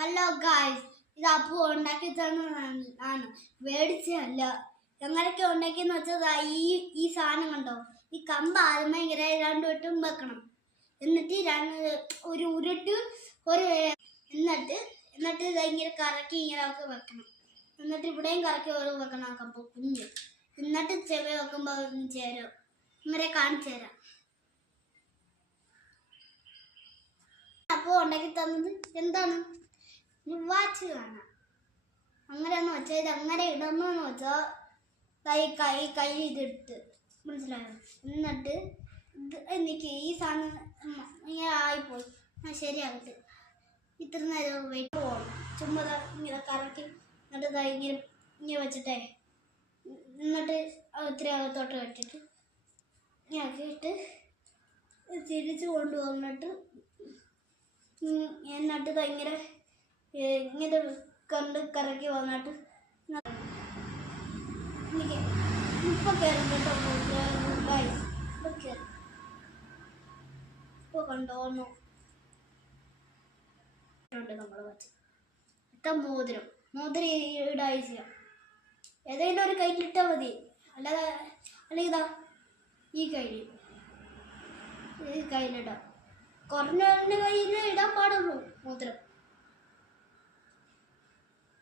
Hello guys, ഇത് അപ്പു ഉണ്ടാക്കി തന്നതാണ്, മേടിച്ചല്ല. എങ്ങനെയൊക്കെ ഉണ്ടാക്കിയെന്ന് വെച്ചാൽ ഈ സാധനം കണ്ടോ, ഈ കമ്പ് ആദ്യമേ ഇങ്ങനെ രണ്ടുവട്ടം വെക്കണം. എന്നിട്ട് ഒരു ഉരുട്ട് എന്നിട്ട് ഇങ്ങനെ കറക്കി ഇങ്ങനെ ഒക്കെ വെക്കണം. എന്നിട്ട് ഇവിടെയും കറക്കി വെക്കണം ആ കമ്പ് കുഞ്ഞ്. എന്നിട്ട് ചെവി വെക്കുമ്പോൾ ചേരും. ഇങ്ങനെ കാണിച്ചു തരാം. അപ്പോൾ ഉണ്ടാക്കി തന്നത് എന്താണ്? വാച്ച് കാണാം. അങ്ങനെയാന്ന് വെച്ചാൽ ഇത് അങ്ങനെ ഇടണമെന്ന് വെച്ചാൽ കൈ ഇതിട്ട് മനസ്സിലായോ? എന്നിട്ട് എനിക്ക് ഈ സാധനം ഇങ്ങനെ ആയിപ്പോയി, ശരിയാകട്ടെ. ഇത്ര നേരം വെയിറ്റ് പോകണം. ചുമ്മാ ഇങ്ങനെ കറക്കി എന്നിട്ട് ഇങ്ങനെ വെച്ചിട്ടേ, എന്നിട്ട് ഇത്തിരി അകത്തോട്ട് വെച്ചിട്ട് ഇട്ട് തിരിച്ച് കൊണ്ടുവന്നിട്ട് എന്നിട്ട് ഇങ്ങനെ കണ്ട് കറക്കി വന്നിട്ട് ഇപ്പൊ കയറും കേട്ടോ. ഇപ്പൊ കണ്ടോന്നു നമ്മൾ വെച്ച് ഇട്ട മോതിരം ഇടായിച്ച ഏതെങ്കിലും ഒരു കയ്യിലിട്ടാൽ മതി. അല്ലെങ്കിൽ ഇതാ ഈ കയ്യിലിടാം. കുറഞ്ഞ കയ്യിൽ ഇടാൻ പാടുള്ളൂ മോതിരം.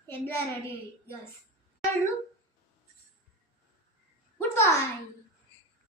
എല്ലാം റെഡി ആയി. Good bye.